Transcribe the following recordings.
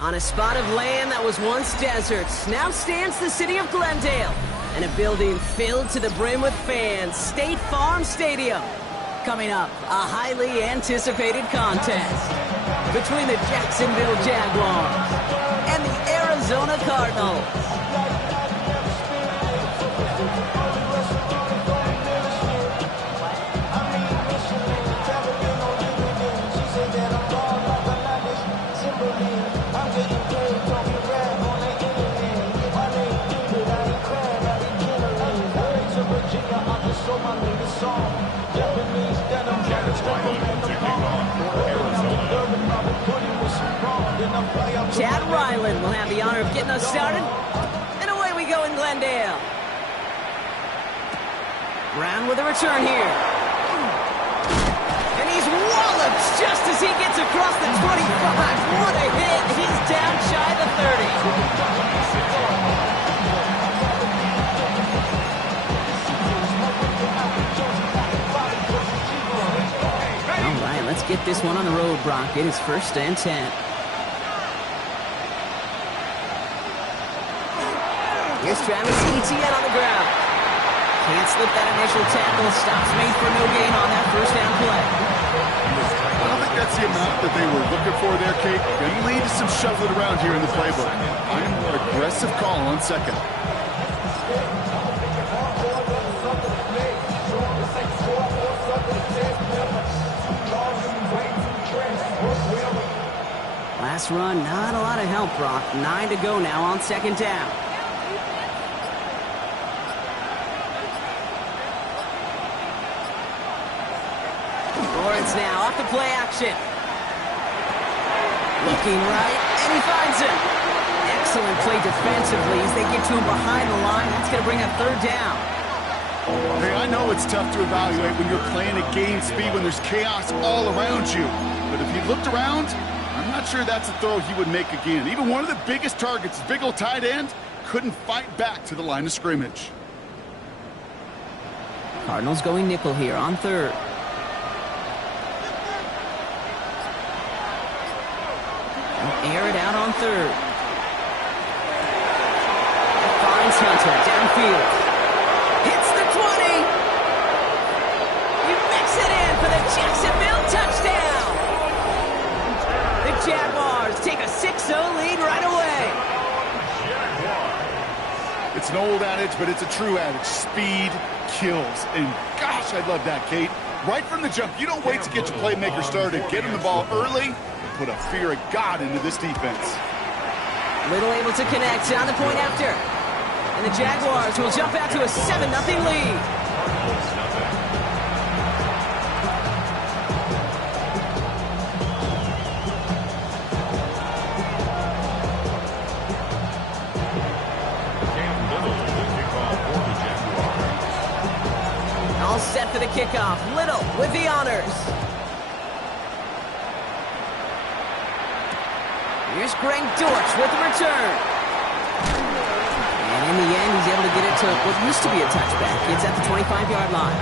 On a spot of land that was once deserts, now stands the city of Glendale, and a building filled to the brim with fans, State Farm Stadium. Coming up, a highly anticipated contest between the Jacksonville Jaguars and the Arizona Cardinals. Chad Ryland will have the honor of getting us started. And away we go in Glendale. Brown with a return here. And he's walloped just as he gets across the 25. What a hit. He's down shy of the 30. Let's get this one on the road, Brock. It is 1st and 10. Here's Travis Etienne on the ground. Can't slip that initial tackle. Stops made for no gain on that 1st down play. I don't think that's the amount that they were looking for there, Kate. Going to lead to some shuffling around here in the playbook. I'm a more aggressive call on 2nd. Last run, not a lot of help, Brock. 9 to go now on 2nd down. Lawrence now off the play action. Looking right, and he finds him. Excellent play defensively as they get to him behind the line. That's going to bring up 3rd down. Hey, I know it's tough to evaluate when you're playing at game speed when there's chaos all around you. But if you looked around, I'm not sure that's a throw he would make again. Even one of the biggest targets, big old tight end, couldn't fight back to the line of scrimmage. Cardinals going nickel here on 3rd. Air it out on 3rd. Finds Hunter downfield. Hits the 20. He makes it in for the Jacksonville touchdown. The Jaguars take a 6-0 lead right away. It's an old adage, but it's a true adage. Speed kills. And gosh, I love that, Kate. Right from the jump, you don't wait to get your playmaker started. Get him the ball early. Put a fear of God into this defense. Little able to connect on the point after. And the Jaguars will jump out to a 7-0 lead. All set for the kickoff. Little with the honors. Here's Greg Dortch with the return. And in the end, he's able to get it to what used to be a touchback. It's at the 25-yard line.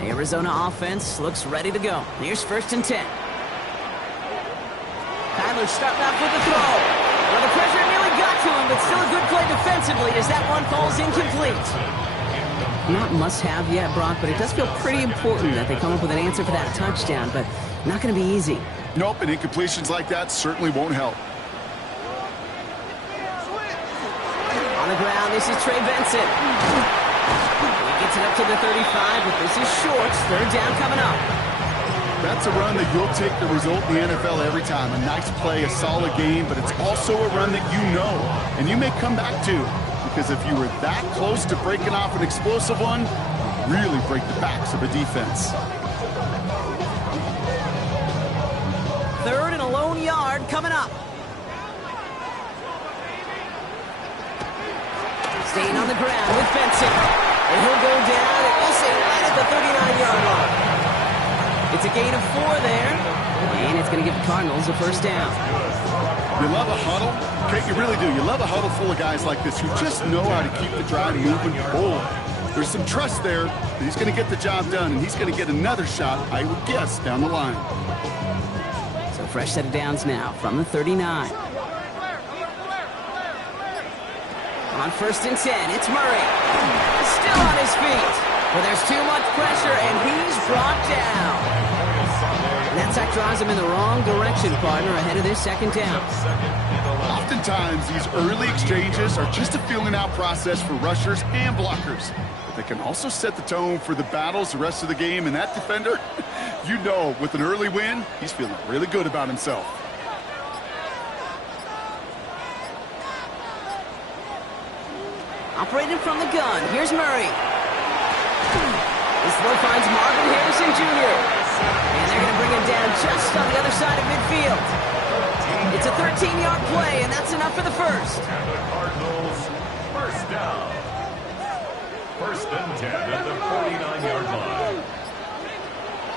The Arizona offense looks ready to go. Here's 1st and 10. Kyler starting off with the throw. Well, the pressure nearly got to him, but still a good play defensively as that one falls incomplete. Not must-have yet, Brock, but it does feel pretty important that they come up with an answer for that touchdown, but not going to be easy. Nope, and incompletions like that certainly won't help. On the ground, this is Trey Benson. He gets it up to the 35, but this is short. 3rd down coming up. That's a run that you'll take the result in the NFL every time. A nice play, a solid game, but it's also a run that you know and you may come back to, because if you were that close to breaking off an explosive one, you really break the backs of a defense. 3rd and a lone yard coming up. Staying on the ground with Benson. And he'll go down, and we'll say right at the 39-yard line. It's a gain of 4 there, and it's going to give the Cardinals a first down. You love a huddle? Okay, you really do. You love a huddle full of guys like this who just know how to keep the drive moving forward. There's some trust there that he's going to get the job done, and he's going to get another shot, I would guess, down the line. So fresh set of downs now from the 39. On 1st and 10, it's Murray. Still on his feet. But there's too much pressure, and he's brought down. And that sack drives him in the wrong direction, partner, ahead of this second down. Oftentimes, these early exchanges are just a feeling-out process for rushers and blockers. But they can also set the tone for the battles the rest of the game, and that defender, you know, with an early win, he's feeling really good about himself. Operating from the gun, here's Murray. This throw finds Marvin Harrison Jr. And they're going to bring him down just on the other side of midfield. It's a 13-yard play, and that's enough for the first. And the Cardinals, first down. 1st and 10 at the 49-yard line.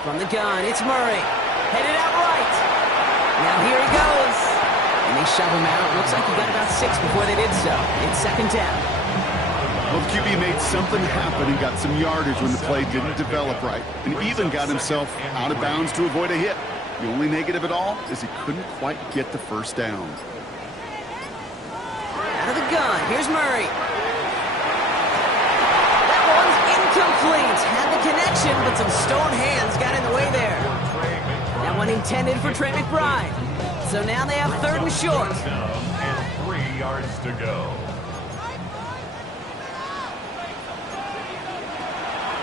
From the gun, it's Murray. Headed out right. Now here he goes. And they shove him out. Looks like he got about 6 before they did so. It's second down. Well, the QB made something happen and got some yardage when the play didn't develop right, and even got himself out of bounds to avoid a hit. The only negative at all is he couldn't quite get the first down. Out of the gun, here's Murray. That one's incomplete. Had the connection, but some stone hands got in the way there. That one intended for Trey McBride. So now they have 3rd and short. And 3 yards to go.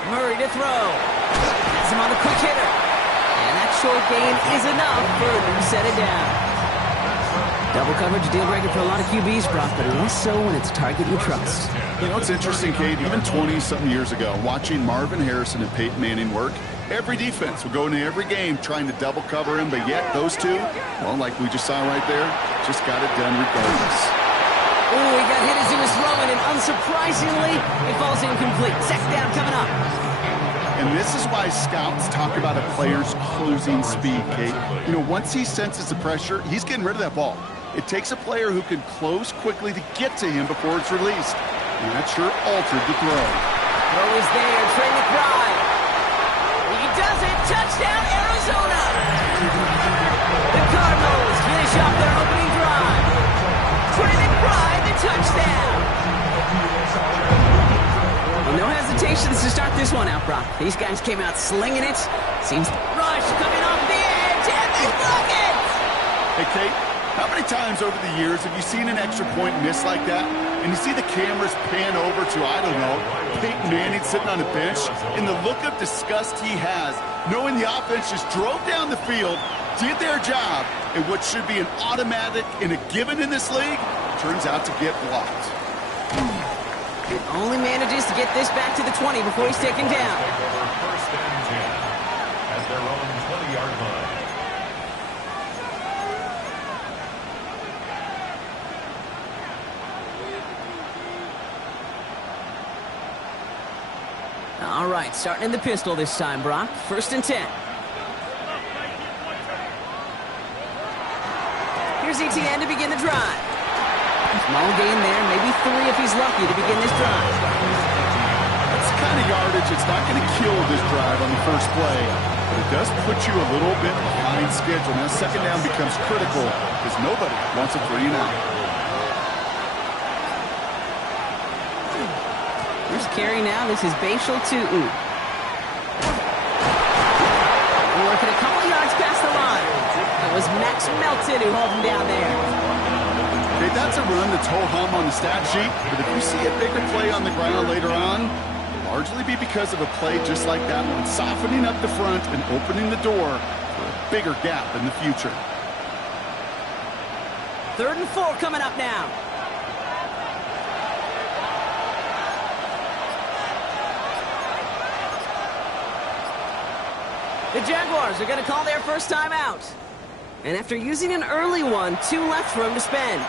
Murray to throw. Has him on the quick hitter. And that short gain is enough for a new set of downs. Double coverage deal breaker for a lot of QBs, Brock, but less so when it's a target you trust. You know, it's interesting, Kate, even 20-something years ago, watching Marvin Harrison and Peyton Manning work, every defense would go into every game trying to double cover him, but yet those two, well, like we just saw right there, just got it done regardless. Ooh, he got hit as he was throwing, and unsurprisingly, it falls incomplete. Second down coming up. And this is why scouts talk about a player's closing speed, Kate. You know, once he senses the pressure, he's getting rid of that ball. It takes a player who can close quickly to get to him before it's released. And that sure altered the throw. Throw is there, Trey McBride. He does it. Touchdown, Arizona. The Cardinals finish off their opening drive. Trey McBride, the touchdown. Well, no hesitations to start this one out, Brock. These guys came out slinging it. Seems rush coming off the edge, and they block it. Hey, Kate, how many times over the years have you seen an extra point miss like that? And you see the cameras pan over to, I don't know, Peyton Manning sitting on the bench, and the look of disgust he has, knowing the offense just drove down the field, did their job, and what should be an automatic and a given in this league turns out to get blocked. It only manages to get this back to the 20 before he's taken down. 1st and 10 at their own 20-yard line. All right, starting in the pistol this time, Brock. 1st and 10. Here's ETN to begin the drive. Small gain there, maybe 3 if he's lucky to begin this drive. That's the kind of yardage it's not going to kill this drive on the first play, but it does put you a little bit behind schedule. Now second down becomes critical because nobody wants a 3 and out. Here's carry now. This is Bashal to working a couple yards past the line. It was Max Melton who held him down there. Okay, that's a run that's ho-hum on the stat sheet, but if you see a bigger play on the ground later on, it'll largely be because of a play just like that one, softening up the front and opening the door for a bigger gap in the future. 3rd and 4 coming up now. The Jaguars are going to call their first time out. And after using an early one, 2 left for him to spend.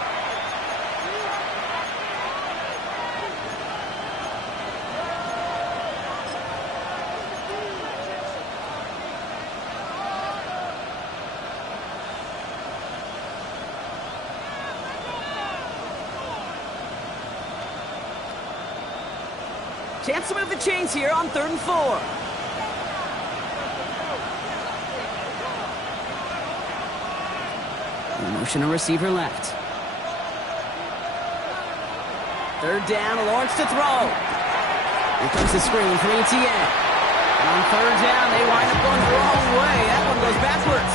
Chance to move the chains here on 3rd and 4. Motion a receiver left. 3rd down, Lawrence to throw. Here comes the screen from Etienne. And on 3rd down, they wind up going the wrong way. That one goes backwards.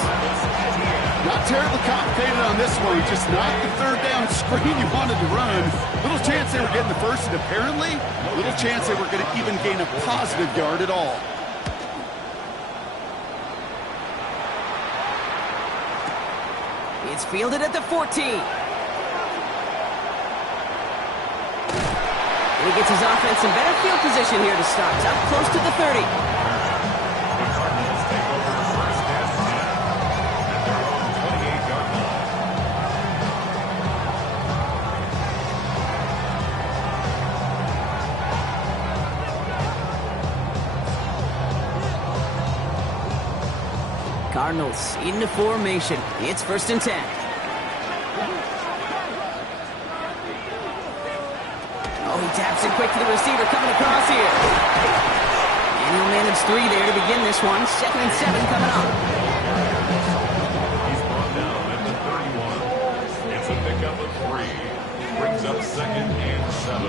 Not terribly complicated on this one. Just not the 3rd down screen you wanted to run. Little chance they were getting the first, and apparently, little chance they were going to even gain a positive yard at all. It's fielded at the 14. And he gets his offense in better field position here to start. Up close to the 30. Cardinals into formation. It's 1st and 10. Oh, he taps it quick to the receiver coming across here. And he'll manage 3 there to begin this one. 2nd and 7 coming up. He's brought down at the 31. It's a pickup of 3. Brings up 2nd and 7.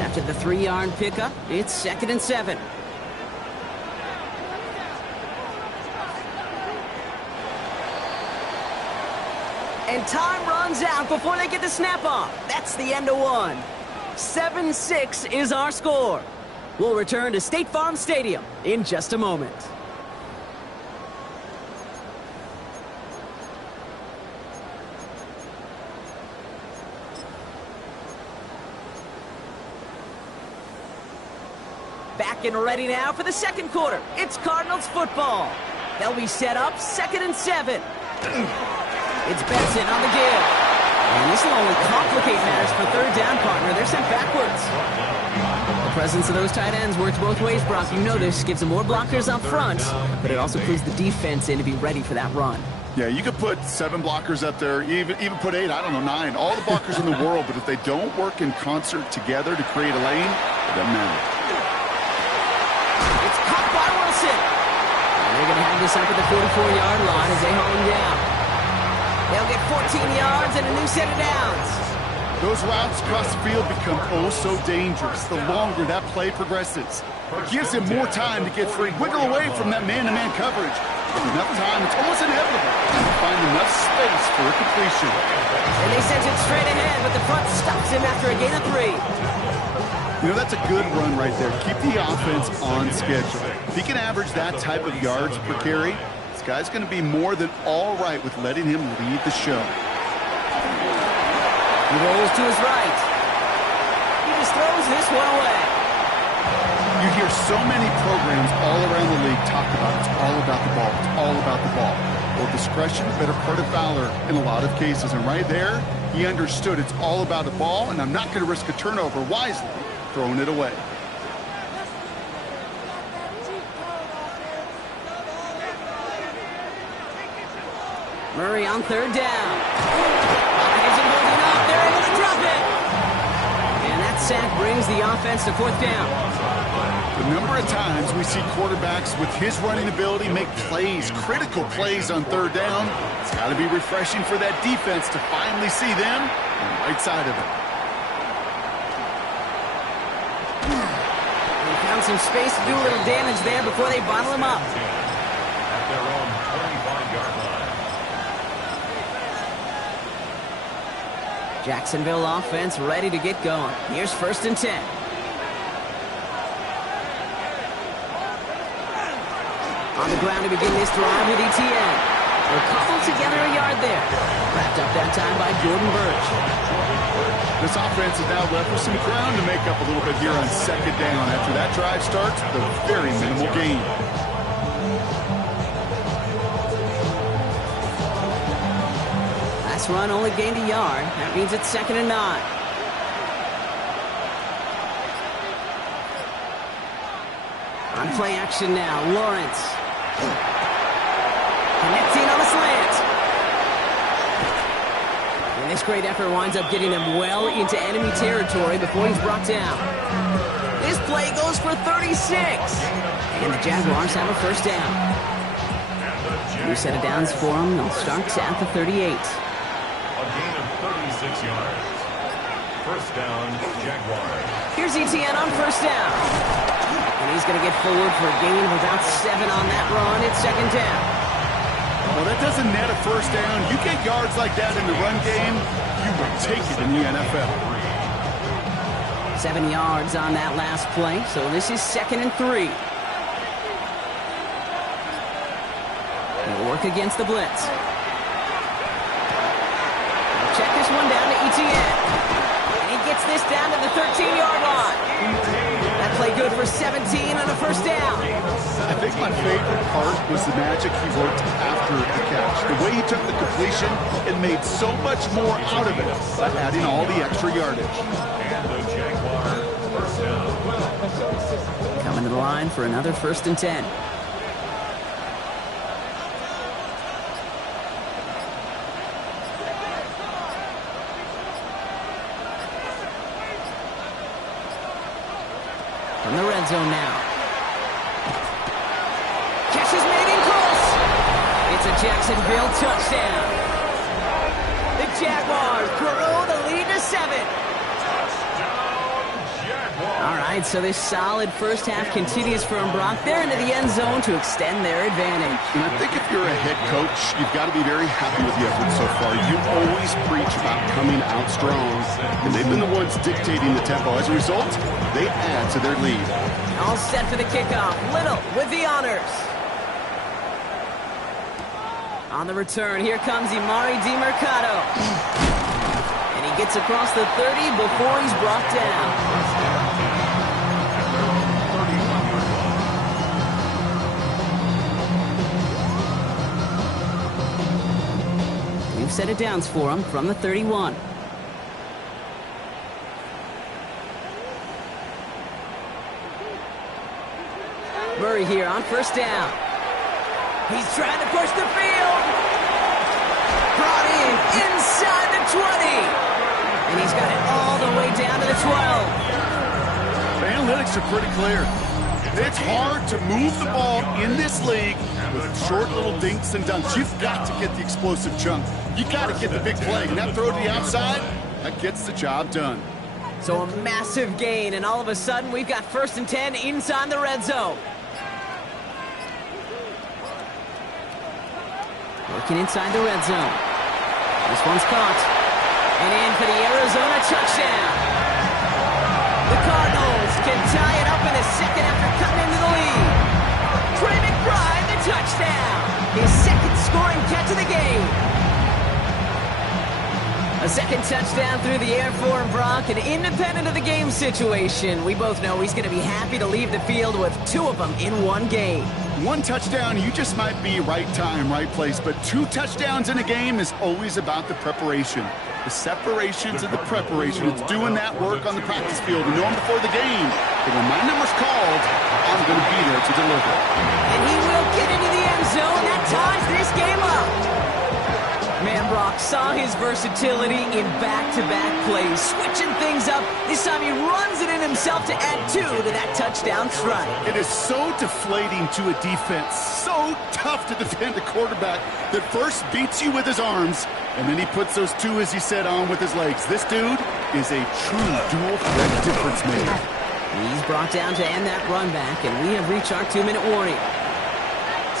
After the 3-yard pickup, it's 2nd and 7. And time runs out before they get the snap off. That's the end of one. 7-6 is our score. We'll return to State Farm Stadium in just a moment. Back and ready now for the 2nd quarter. It's Cardinals football. They'll be set up 2nd and 7. It's Benson on the give. And this will only complicate matters for 3rd down, partner. They're sent backwards. The presence of those tight ends works both ways, Brock. You know this. Gives them more blockers up front, but it also clues the defense in to be ready for that run. Yeah, you could put 7 blockers up there, even put 8, I don't know, 9. All the blockers in the world, but if they don't work in concert together to create a lane, it doesn't matter. It's caught by Wilson. And they're going to have this up at the 44-yard line as they haul him down. They'll get 14 yards and a new set of downs. Those routes across the field become oh so dangerous the longer that play progresses. It gives him more time to get free, wiggle away from that man-to-man coverage. With enough time, it's almost inevitable to find enough space for a completion. And they sent it straight ahead, but the front stops him after a gain of 3. You know, that's a good run right there. Keep the offense on schedule. If he can average that type of yards per carry, this guy's going to be more than all right with letting him lead the show. He rolls to his right. He just throws this one away. You hear so many programs all around the league talk about it's all about the ball. It's all about the ball. Well, discretion, better part of valor in a lot of cases. And right there, he understood it's all about the ball, and I'm not going to risk a turnover wisely throwing it away. Murray on 3rd down. Isn't holding up. They're able to drop it. And that sack brings the offense to 4th down. The number of times we see quarterbacks with his running ability make plays, critical plays on 3rd down, it's got to be refreshing for that defense to finally see them on the right side of it. They found some space to do a little damage there before they bottle him up. At their own 25-yard line. Jacksonville offense ready to get going. Here's 1st and 10. On the ground to begin this drive with Etienne. They'll cobble together a yard there. Wrapped up that time by Jordan Burch. This offense is now left with some ground to make up a little bit here on 2nd down. After that drive starts with a very minimal gain. Last run only gained a yard. That means it's 2nd and 9. On play action now, Lawrence. Connecting on a slant. And This great effort winds up getting them well into enemy territory before he's brought down. This play goes for 36. And the Jaguars have a first down. New set of downs for them. They'll start at the 38. A gain of 36 yards. First down, Jaguars. Here's ETN on first down. And he's going to get forward for a gain of about 7 on that run. It's second down. Well, that doesn't net a first down. You get yards like that in the run game, you will take it in the NFL. 7 yards on that last play, so this is 2nd and 3. They'll work against the blitz. They'll check this one down to ETN. And he gets this down to the 13-yard line. That play good for 17 and a first down. I think my favorite part was the magic he worked after the catch. The way he took the completion and made so much more out of it by adding all the extra yardage. And the Jaguars first down. Coming to the line for another 1st and 10. From the red zone now. Catch is made in close. It's a Jacksonville touchdown. The Jaguars grow the lead to 7. All right, so this solid first half continues from Brock. They're into the end zone to extend their advantage. And I think if you're a head coach, you've got to be very happy with the effort so far. You always preach about coming out strong, and they've been the ones dictating the tempo. As a result, they add to their lead. All set for the kickoff. Little with the honors. On the return, here comes Imari DiMercato. And he gets across the 30 before he's brought down. New set of downs for him from the 31. Murray here on first down. He's trying to push the field. Brought in inside the 20. And he's got it all the way down to the 12. The analytics are pretty clear. It's hard to move the ball in this league with short little dinks and dunks. You've got to get the explosive chunk. You got to get the big play. And that throw to the outside, that gets the job done. So a massive gain, and all of a sudden we've got 1st and 10 inside the red zone. Working inside the red zone. This one's caught. And in for the Arizona touchdown. The Cardinals can tie it up in a second after cutting into the lead. Trey McBride, the touchdown. His 2nd scoring catch of the game. A 2nd touchdown through the air for Brock, and independent of the game situation, we both know he's going to be happy to leave the field with 2 of them in one game. 1 touchdown, you just might be right time, right place, but 2 touchdowns in a game is always about the preparation. The separations and the preparation. It's doing that work on the practice field and knowing before the game that when my number's called, I'm going to be there to deliver. And he will get into the end zone. That ties this game up. Man, Brock saw his versatility in back-to-back plays, switching things up. This time he runs it in himself to add 2 to that touchdown strike. It is so deflating to a defense, so tough to defend a quarterback that first beats you with his arms, and then he puts those 2, as he said, on with his legs. This dude is a true dual-threat difference maker. He's brought down to end that run back, and we have reached our 2-minute warning.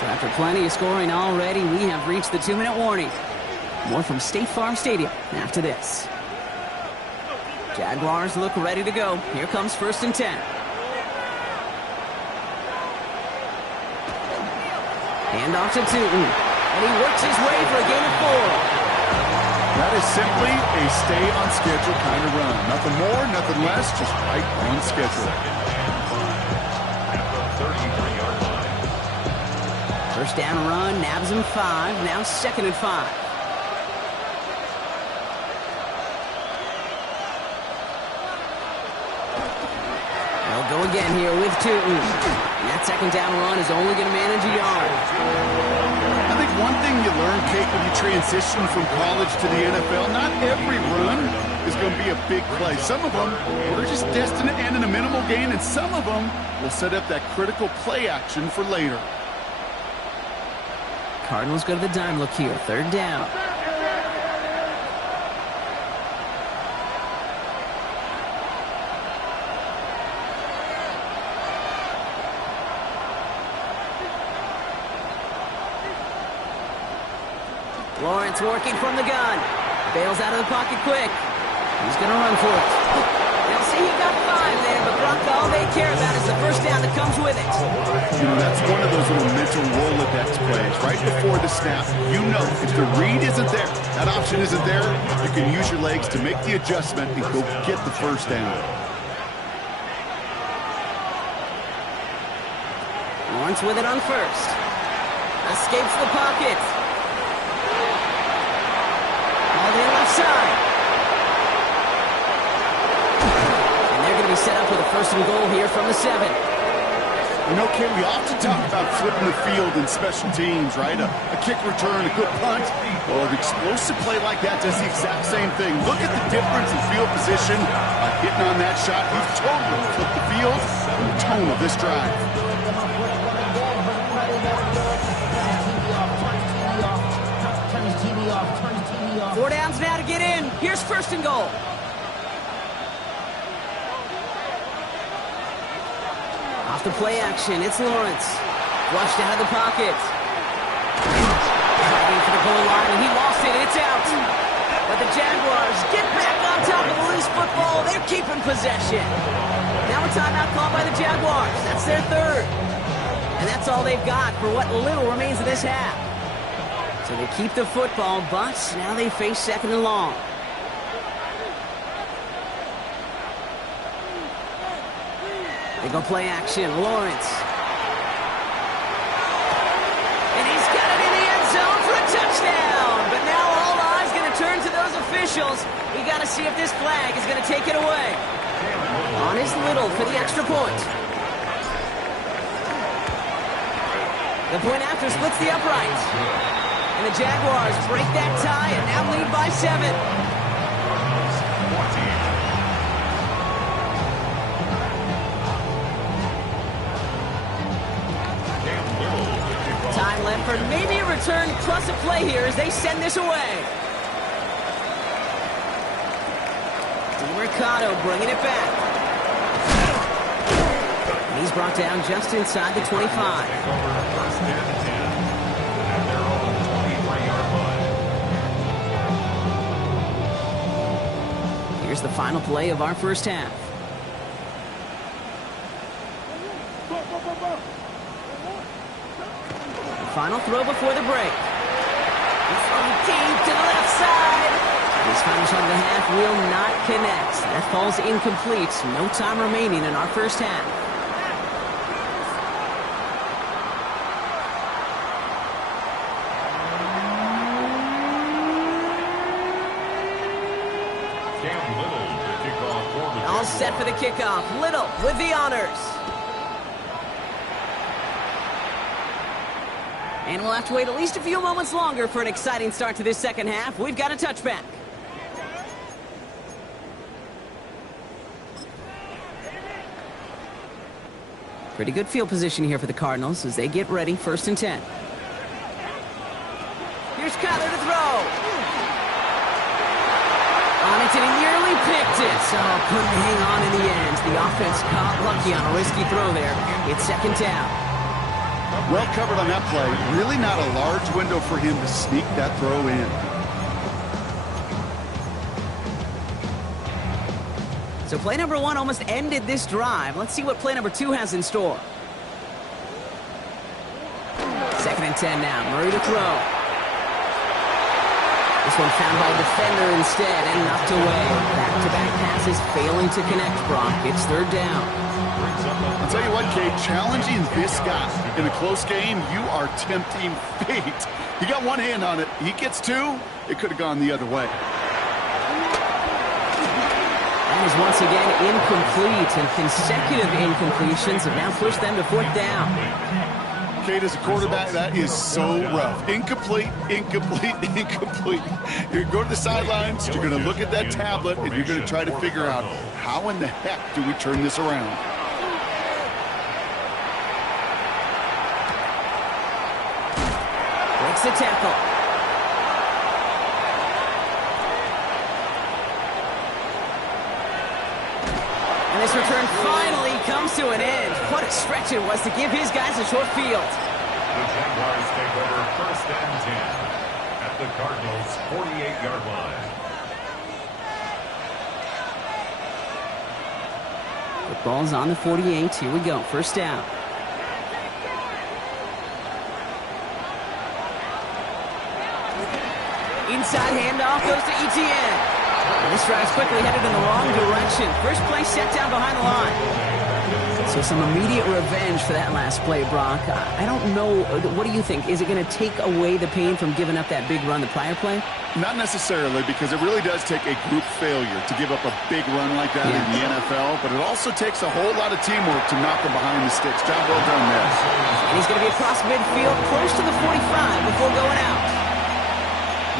So after plenty of scoring already, we have reached the 2-minute warning. More from State Farm Stadium after this. Jaguars look ready to go. Here comes 1st and 10. Hand off to Tootin. And he works his way for a gain of 4. That is simply a stay-on-schedule kind of run. Nothing more, nothing less, just right on schedule. First down run, nabs him 5. Now 2nd and 5. They'll go again here with Tootin. And that 2nd down run is only going to manage a yard. I think one thing you learn, Kate, when you transition from college to the NFL, not every run is going to be a big play. Some of them are just destined to end in a minimal gain, and some of them will set up that critical play action for later. Cardinals go to the dime look here. Third down. Lawrence working from the gun. Bails out of the pocket quick. He's going to run for it. They'll see he got 5 there, but Brock, all they care about is the first down that comes with it. You know, that's one of those little mental Rolodex plays. Right before the snap, you know if the read isn't there, that option isn't there, you can use your legs to make the adjustment and go get the first down. Lawrence with it on first. Escapes the pocket. All the left side. And they're going to be set up with a first and goal here from the 7. You know, Ken, we often talk about flipping the field in special teams, right? A kick return, a good punt. Well, an explosive play like that does the exact same thing. Look at the difference in field position by hitting on that shot. You've totally flipped the field and the tone of this drive. Four downs now to get in. Here's first and goal. Off the play action, it's Lawrence. Flushed out of the pocket. Driving for the goal line, and he lost it. It's out. But the Jaguars get back on top of the loose football. They're keeping possession. Now a timeout called by the Jaguars. That's their third. And that's all they've got for what little remains of this half. So they keep the football, but now they face second and long. They go play action. Lawrence. And he's got it in the end zone for a touchdown. But now all eyes going to turn to those officials. We got to see if this flag is going to take it away. On is Little for the extra point. The point after splits the uprights. And the Jaguars break that tie and now lead by 7. Time left for maybe a return plus a play here as they send this away. Mercado bringing it back. And he's brought down just inside the 25. Here's the final play of our first half. The final throw before the break. It's deep to the left side. This final shot of the half will not connect. That falls incomplete. No time remaining in our first half. All set for the kickoff. Little with the honors. And we'll have to wait at least a few moments longer for an exciting start to this second half. We've got a touchback. Pretty good field position here for the Cardinals as they get ready, 1st and 10. Here's Kyler to throw. On it, and he nearly picked it. So couldn't hang on in the end. The offense caught lucky on a risky throw there. It's 2nd down. Well covered on that play. Really not a large window for him to sneak that throw in. So play number 1 almost ended this drive. Let's see what play number 2 has in store. 2nd and 10 now. Murray to throw. This one found by a defender instead and knocked away. Back-to-back passes failing to connect, Brock. It's 3rd down. I'll tell you what, Kate, challenging this guy in a close game, you are tempting fate. He got one hand on it. He gets 2. It could have gone the other way. That is once again incomplete, and consecutive incompletions have now pushed them to 4th down. Kate, as a quarterback, that is so rough. Incomplete, incomplete, incomplete. You're going to the sidelines, you're going to look at that tablet, and you're going to try to figure out, how in the heck do we turn this around? Breaks the tackle. And this return finally comes to an end. What a stretch it was to give his guys a short field. The Jaguars take over 1st and 10 at the Cardinals' 48-yard line. The ball's on the 48. Here we go. 1st down. Inside handoff goes to Etienne. This drive's quickly headed in the wrong direction. First play set down behind the line. So some immediate revenge for that last play, Brock. I don't know. What do you think? Is it going to take away the pain from giving up that big run the prior play? Not necessarily, because it really does take a group failure to give up a big run like that in the NFL, but it also takes a whole lot of teamwork to knock them behind the sticks. Job well done there. And he's going to be across midfield, close to the 45 before going out.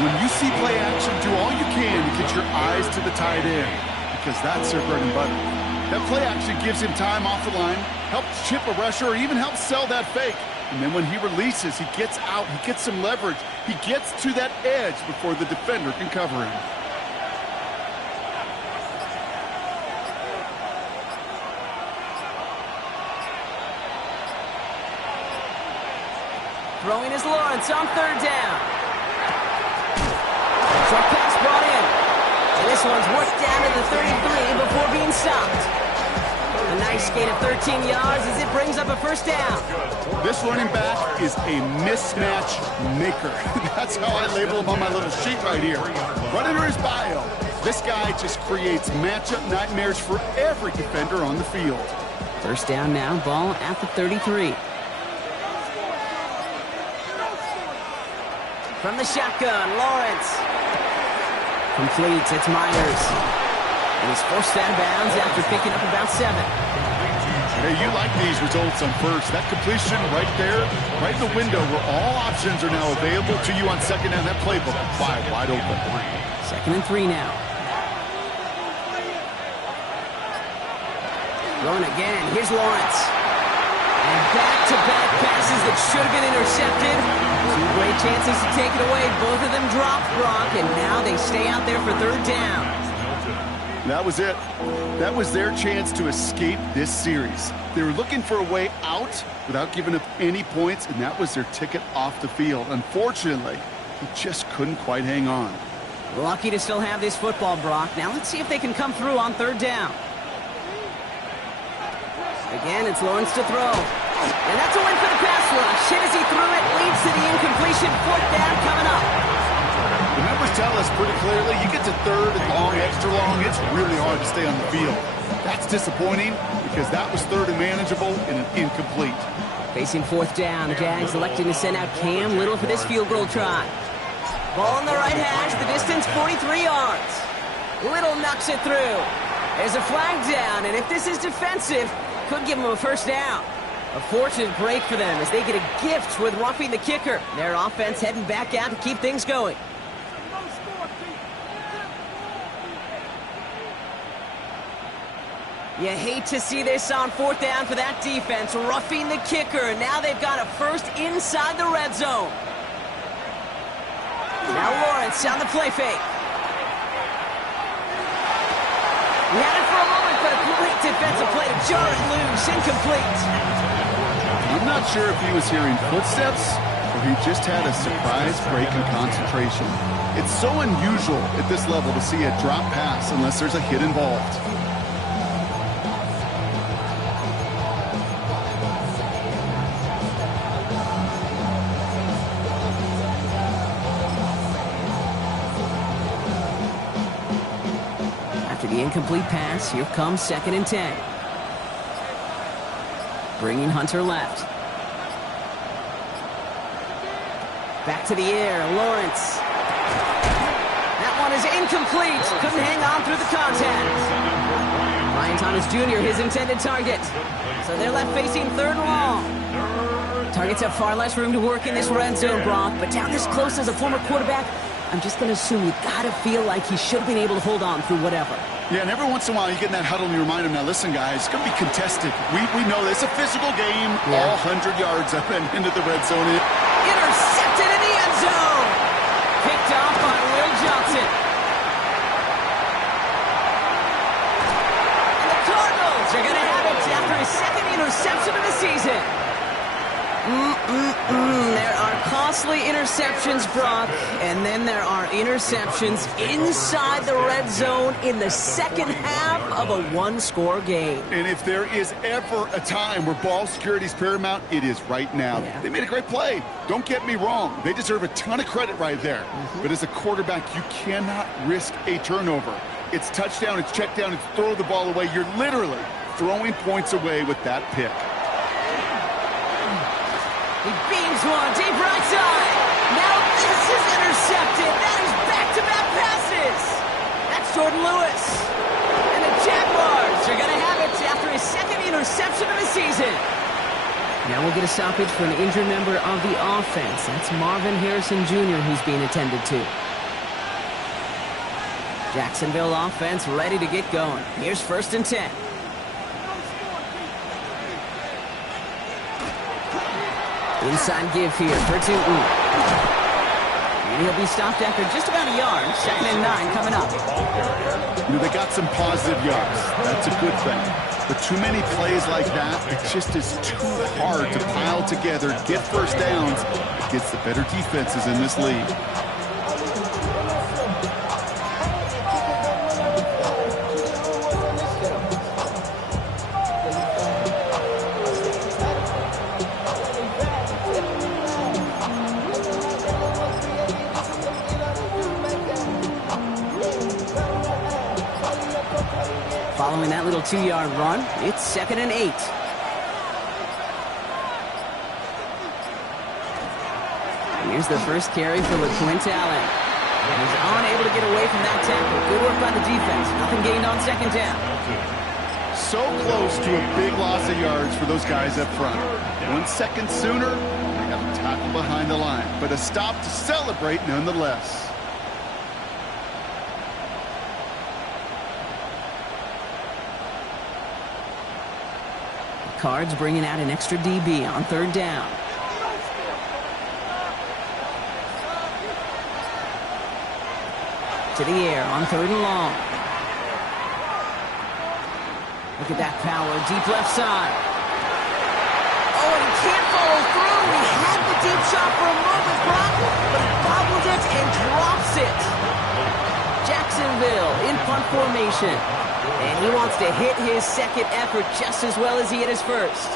When you see play action, do all you can to get your eyes to the tight end, because that's their bread and butter. That play action gives him time off the line, helps chip a rusher, or even helps sell that fake. And then when he releases, he gets out, he gets some leverage. He gets to that edge before the defender can cover him. Throwing is Lawrence on 3rd down. Short pass brought in. And this one's worked down to the 33 before being stopped. A nice gain of 13 yards as it brings up a 1st down. This running back is a mismatch maker. That's how I label him on my little sheet right here. Right under his bio, this guy just creates matchup nightmares for every defender on the field. 1st down now, ball at the 33. From the shotgun, Lawrence. Completes, it's Myers. And he's forced out of bounds after picking up about 7. Hey, you like these results on first. That completion right there, right in the window where all options are now available to you on 2nd down. That playbook wide open. 2nd and 3 now. Going again, here's Lawrence. And back-to-back passes that should have been intercepted. 2 great chances to take it away. Both of them dropped, Brock, and now they stay out there for 3rd down. That was it. That was their chance to escape this series. They were looking for a way out without giving up any points, and that was their ticket off the field. Unfortunately, he just couldn't quite hang on. Lucky to still have this football, Brock. Now let's see if they can come through on 3rd down. Again, it's Lawrence to throw. And that's a win for the pass rush. Hit as he threw it, leads to the incompletion. 4th down coming up. The numbers tell us pretty clearly, you get to 3rd and long, extra long, it's really hard to stay on the field. That's disappointing because that was 3rd and manageable and an incomplete. Facing 4th down, the Jags electing to send out Cam Little for this field goal try. Ball on the right hash, the distance 43 yards. Little knocks it through. There's a flag down, and if this is defensive, could give them a 1st down. A fortunate break for them as they get a gift with roughing the kicker. Their offense heading back out to keep things going. You hate to see this on 4th down for that defense, roughing the kicker. Now they've got a 1st inside the red zone. Now Lawrence on the play fake. He had it for a moment, but a great defensive play to jar it loose, incomplete. I'm not sure if he was hearing footsteps or he just had a surprise break in concentration. It's so unusual at this level to see a drop pass unless there's a hit involved. After the incomplete pass, here comes 2nd and 10. Bringing Hunter left. Back to the air, Lawrence. That one is incomplete. Couldn't hang on through the contact. Ryan Thomas Jr., his intended target. So they're left facing 3rd and long. Targets have far less room to work in this red zone, Brock, but down this close as a former quarterback, I'm just going to assume you got to feel like he should have been able to hold on through whatever. Yeah, and every once in a while you get in that huddle and you remind him, now listen, guys, it's going to be contested. We know this. It's a physical game, all 100 yards up and into the red zone. Intercepted in the end zone. Picked off by Will Johnson. And the Cardinals are going to have it after his second interception of the season. There are costly interceptions, Brock, and then there are interceptions inside the red zone in the second half of a one-score game. And if there is ever a time where ball security is paramount, it is right now. Yeah. They made a great play. Don't get me wrong. They deserve a ton of credit right there. But as a quarterback, you cannot risk a turnover. It's touchdown, it's check down, it's throw the ball away. You're literally throwing points away with that pick. He beams one, deep right side. Now this is intercepted. That is back-to-back passes. That's Jordan Lewis. And the Jaguars are going to have it after his second interception of the season. Now we'll get a stoppage for an injured member of the offense. That's Marvin Harrison Jr. who's being attended to. Jacksonville offense ready to get going. Here's 1st and 10. Inside give here for Tutu. And he'll be stopped after just about a yard. 2nd and 9 coming up. They got some positive yards. That's a good thing. But too many plays like that, it just is too hard to pile together, get first downs against the better defenses in this league. Following that little 2-yard run, it's 2nd and 8. Here's the first carry for LeQuint Allen. He's unable to get away from that tackle. Good work by the defense. Nothing gained on 2nd down. So close to a big loss of yards for those guys up front. 1 second sooner, they got a tackle behind the line. But a stop to celebrate nonetheless. Cards bringing out an extra DB on 3rd down. To the air on 3rd and long. Look at that power, deep left side. Oh, and he can't follow through. He had the deep shot for a moment, Brock, but he bobbled it and drops it. Jacksonville in punt formation. And he wants to hit his second effort just as well as he hit his first.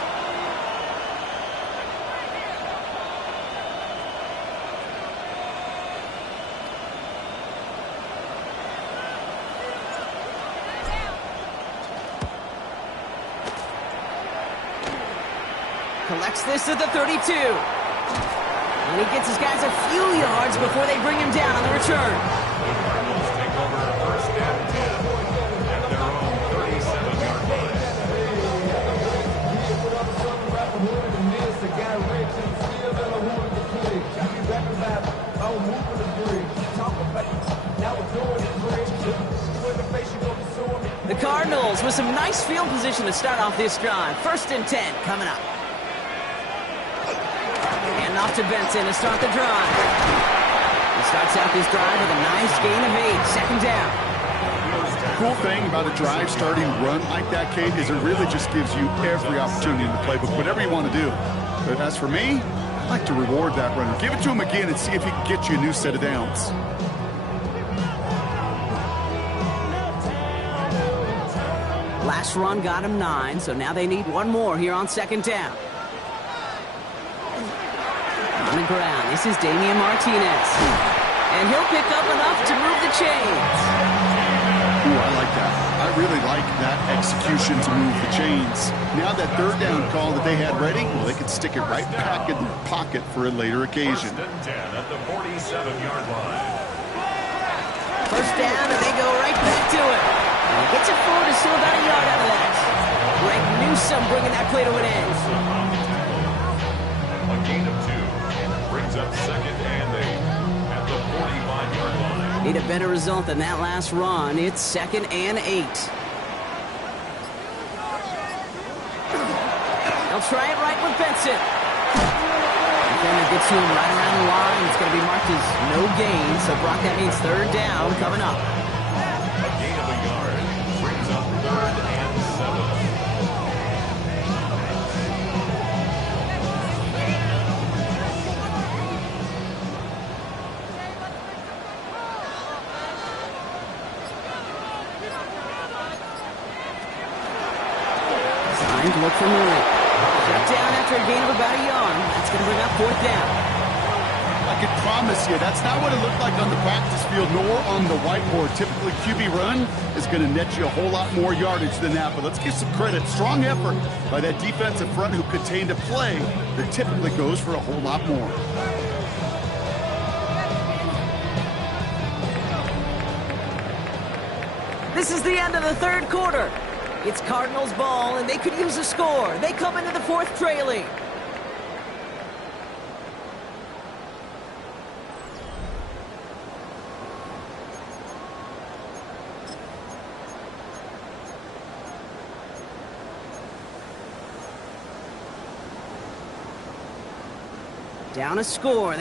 Collects this at the 32. And he gets his guys a few yards before they bring him down on the return. Cardinals take over 1st and 10 at their own 37-yard line. The Cardinals with some nice field position to start off this drive. 1st and 10 coming up. And off to Benson to start the drive. He starts out this drive with a nice gain of 8. 2nd down. Cool thing about a drive starting run like that, Kate, is it really just gives you every opportunity in the playbook, whatever you want to do. But as for me, I like to reward that runner. Give it to him again and see if he can get you a new set of downs. Last run got him 9, so now they need one more here on 2nd down. On the ground, this is Damian Martinez. And he'll pick up enough to move the chains. Ooh, I like that. I really like that execution to move the chains. Now that 3rd down call that they had ready, well, they can stick it right back in their pocket for a later occasion. 1st and 10 at the 47-yard line. 1st down, and they go right back to it. And he gets it forward to still about a yard out of that. Greg Newsome bringing that play to an end. brings up 2nd and 8 at the 45-yard line. Need a better result than that last run. It's 2nd and 8. They'll try it right with Benson. Defender gets to him right around the line. It's going to be marked as no gain. So, Brock, that means 3rd down coming up. A gain of a yard brings up 3rd and 7. Time to look for Murray. Shut down after a gain of about a yard. That's going to bring up 4th down. I can promise you, that's not what it looked like on the practice field nor on the whiteboard. Typically, QB run is going to net you a whole lot more yardage than that. But let's give some credit. Strong effort by that defensive front who contained a play that typically goes for a whole lot more. This is the end of the 3rd quarter. It's Cardinals ball, and they could use a score. They come into the 4th trailing. Down a score.